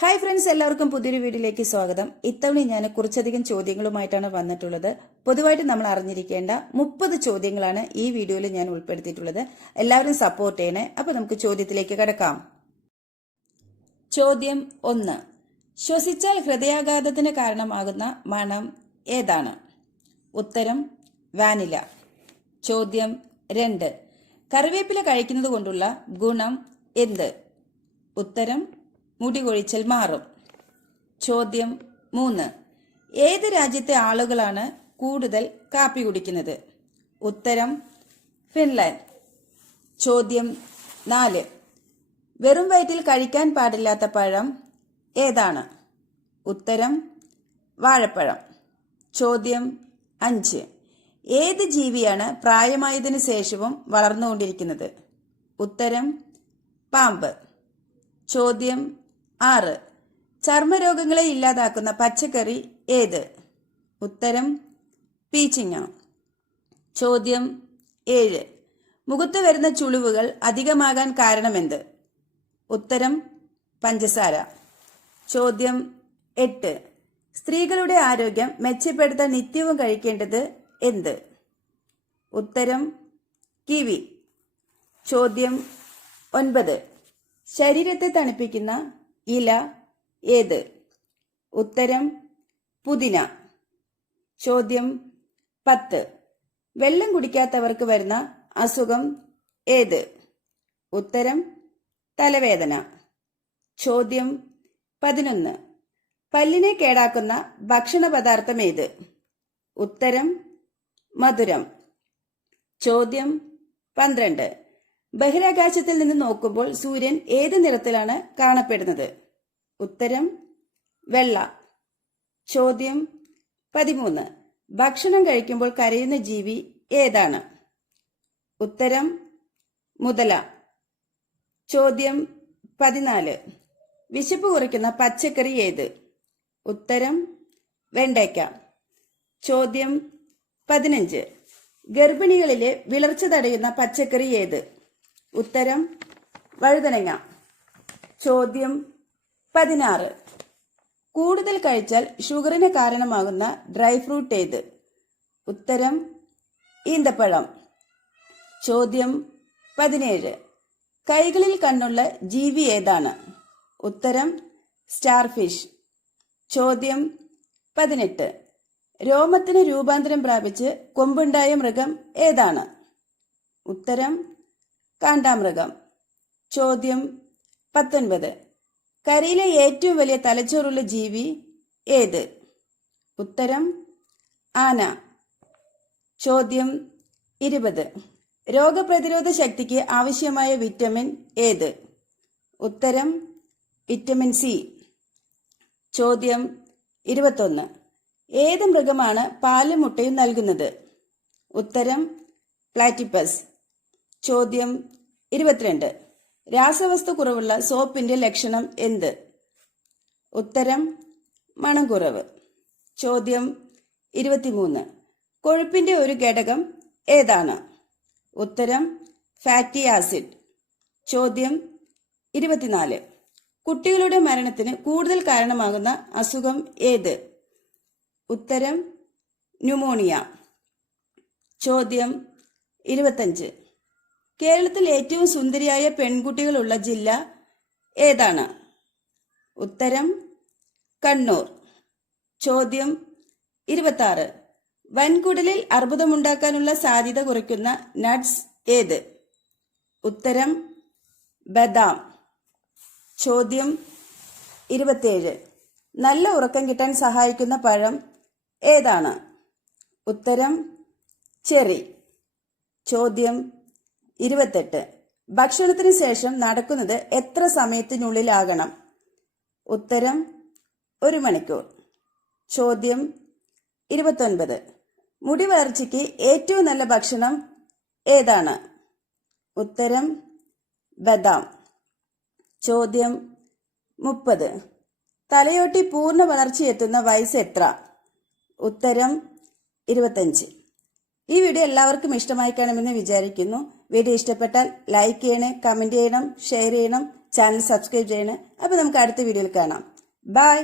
Hi friends, എല്ലാവർക്കും പുതിയൊരു വീഡിയോയിലേക്ക് സ്വാഗതം. ഇത്തവണ ഞാൻ കുറച്ചധികം ചോദ്യങ്ങളുമായിട്ടാണ് വന്നിട്ടുള്ളത്. പൊതുവായിട്ട് നമ്മൾ അറിഞ്ഞിരിക്കേണ്ട 30 ചോദ്യങ്ങളാണ് ഈ വീഡിയോയിൽ ഞാൻ ഉൾപ്പെടുത്തിയിട്ടുള്ളത്. എല്ലാവരും സപ്പോർട്ട് ചെയ്യണേ. അപ്പോൾ നമുക്ക് ചോദ്യത്തിലേക്ക് കടക്കാം. ചോദ്യം 1. ശ്വസിച്ചാൽ ഹൃദയാഘാതത്തിന് കാരണമാകുന്ന മണം ഏതാണ്? ഉത്തരം വാനില. ചോദ്യം 2. കറിവേപ്പില കഴിക്കുന്നത് കൊണ്ടുള്ള ഗുണം എന്ത്? ഉത്തരം മുടി കൊഴിച്ചൽ മാറും. ചോദ്യം 3. ഏത് രാജ്യത്തെ ആളുകളാണ് കൂടുതൽ കാപ്പി കുടിക്കുന്നത്? ഉത്തരം ഫിൻലാൻഡ്. ചോദ്യം 4. വെറും വയറ്റിൽ കഴിക്കാൻ പാടില്ലാത്ത പഴം ഏതാണ്? ഉത്തരം വാഴപ്പഴം. ചോദ്യം 5. ഏത് ജീവിയാണ് പ്രായമായതിനു ശേഷവും വളർന്നുകൊണ്ടിരിക്കുന്നത്? ഉത്തരം പാമ്പ്. ചോദ്യം 6. ചർമ്മരോഗങ്ങളെ ഇല്ലാതാക്കുന്ന പച്ചക്കറി ഏത്? ഉത്തരം പീച്ചിങ്ങ. ചോദ്യം 7. മുഖത്ത് വരുന്ന ചുളിവുകൾ അധികമാകാൻ കാരണമെന്ത്? ഉത്തരം പഞ്ചസാര. ചോദ്യം 8. സ്ത്രീകളുടെ ആരോഗ്യം മെച്ചപ്പെടുത്താൻ നിത്യവും കഴിക്കേണ്ടത് എന്ത്? ഉത്തരം കിവി. ചോദ്യം 9. ശരീരത്തെ തണുപ്പിക്കുന്ന ഇല ഏത്? ഉത്തരം പുതിന. ചോദ്യം 10. വെള്ളം കുടിക്കാത്തവർക്ക് വരുന്ന അസുഖം ഏത്? ഉത്തരം തലവേദന. ചോദ്യം 11. പല്ലിനെ കേടാക്കുന്ന ഭക്ഷണ പദാർത്ഥം ഏത്? ഉത്തരം മധുരം. ചോദ്യം 12. ബഹിരാകാശത്തിൽ നിന്ന് നോക്കുമ്പോൾ സൂര്യൻ ഏത് നിറത്തിലാണ് കാണപ്പെടുന്നത്? ഉത്തരം വെള്ള. ചോദ്യം 13. ഭക്ഷണം കഴിക്കുമ്പോൾ കരയുന്ന ജീവി ഏതാണ്? ഉത്തരം മുതല. ചോദ്യം 14. വിശപ്പ് കുറയ്ക്കുന്ന പച്ചക്കറി ഏത്? ഉത്തരം വെണ്ടയ്ക്ക. ചോദ്യം 15. ഗർഭിണികളിലെ വിളർച്ച തടയുന്ന പച്ചക്കറി ഏത്? ഉത്തരം വഴുതനങ്ങ. ചോദ്യം 16. കൂടുതൽ കഴിച്ചാൽ ഷുഗറിന് കാരണമാകുന്ന ഡ്രൈ ഫ്രൂട്ട് ഏത്? ഉത്തരം ഈന്തപ്പഴം. ചോദ്യം 17. കൈകളിൽ കണ്ണുള്ള ജീവി ഏതാണ്? ഉത്തരം സ്റ്റാർഫിഷ്. ചോദ്യം 18. രോമത്തിന് രൂപാന്തരം പ്രാപിച്ച് കൊമ്പുണ്ടായ മൃഗം ഏതാണ്? ഉത്തരം കാണ്ടാമൃഗം. ചോദ്യം 19. കരയിലെ ഏറ്റവും വലിയ തലച്ചോറുള്ള ജീവി ഏത്? ഉത്തരം ആന. ചോദ്യം 20. രോഗപ്രതിരോധ ശക്തിക്ക് ആവശ്യമായ വിറ്റമിൻ ഏത്? ഉത്തരം വിറ്റമിൻ സി. ചോദ്യം 21. ഏത് മൃഗമാണ് പാലും മുട്ടയും നൽകുന്നത്? ഉത്തരം പ്ലാറ്റിപ്പസ്. ചോദ്യം 22. രാസവസ്തു കുറവുള്ള സോപ്പിന്റെ ലക്ഷണം എന്ത്? ഉത്തരം മണം കുറവ്. ചോദ്യം 23. കൊഴുപ്പിന്റെ ഒരു ഘടകം ഏതാണ്? ഉത്തരം ഫാറ്റി ആസിഡ്. ചോദ്യം 24. കുട്ടികളുടെ മരണത്തിന് കൂടുതൽ കാരണമാകുന്ന അസുഖം ഏത്? ഉത്തരം ന്യൂമോണിയ. ചോദ്യം 25. കേരളത്തിൽ ഏറ്റവും സുന്ദരിയായ പെൺകുട്ടികളുള്ള ജില്ല ഏതാണ്? ഉത്തരം കണ്ണൂർ. ചോദ്യം 26. വൻകുടലിൽ അർബുദമുണ്ടാക്കാനുള്ള സാധ്യത കുറയ്ക്കുന്ന നട്ട്സ് ഏത്? ഉത്തരം ബദാം. ചോദ്യം 27. നല്ല ഉറക്കം കിട്ടാൻ സഹായിക്കുന്ന പഴം ഏതാണ്? ഉത്തരം ചെറി. ചോദ്യം 28. ഭക്ഷണത്തിന് ശേഷം നടക്കുന്നത് എത്ര സമയത്തിനുള്ളിലാകണം? ഉത്തരം 1 മണിക്കൂർ. ചോദ്യം 29. മുടി വളർച്ചയ്ക്ക് ഏറ്റവും നല്ല ഭക്ഷണം ഏതാണ്? ഉത്തരം ബദാം. ചോദ്യം 30. തലയോട്ടി പൂർണ്ണ വളർച്ചയെത്തുന്ന വയസ്സ് എത്ര? ഉത്തരം 25. ഈ വീഡിയോ എല്ലാവർക്കും ഇഷ്ടമായി കാണുമെന്ന് വിചാരിക്കുന്നു. വീഡിയോ ഇഷ്ടപ്പെട്ടാൽ ലൈക്ക് ചെയ്യണേ, കമന്റ് ചെയ്യണം, ഷെയർ ചെയ്യണം. ചാനൽ സബ്സ്ക്രൈബ് ചെയ്യണേ. അപ്പോൾ നമുക്ക് അടുത്ത വീഡിയോയിൽ കാണാം. ബൈ.